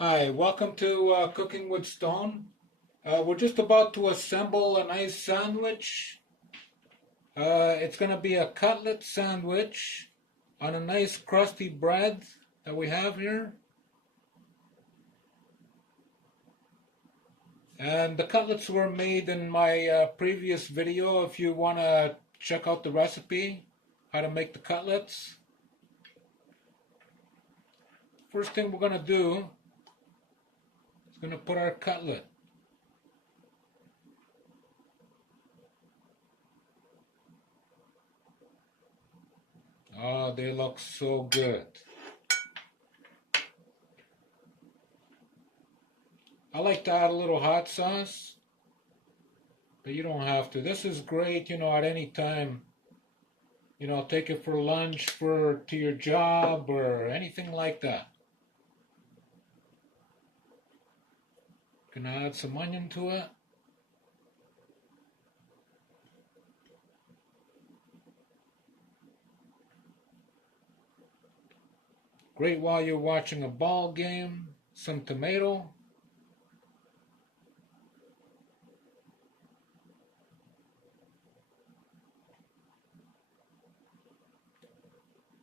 Hi, welcome to Cooking with Stone. We're just about to assemble a nice sandwich. It's going to be a cutlet sandwich on a nice crusty bread that we have here. And the cutlets were made in my previous video if you want to check out the recipe, how to make the cutlets. First thing we're going to do is going to put our cutlet. Oh, they look so good. I like to add a little hot sauce, but you don't have to. This is great, at any time. Take it for lunch, to your job, or anything like that. Gonna add some onion to it. Great while you're watching a ball game. Some tomato.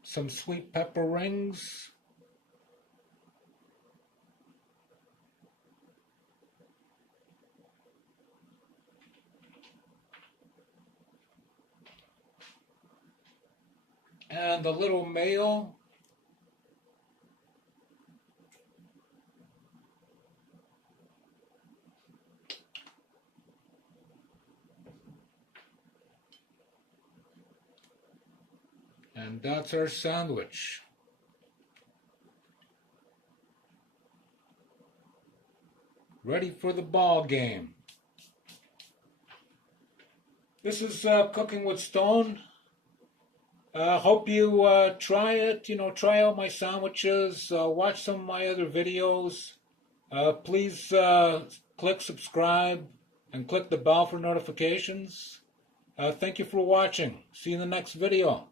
Some sweet pepper rings. And a little mayo. And that's our sandwich. Ready for the ball game. This is Cooking with Stone. Hope you try it. Try out my sandwiches. Watch some of my other videos. Please click subscribe and click the bell for notifications. Thank you for watching. See you in the next video.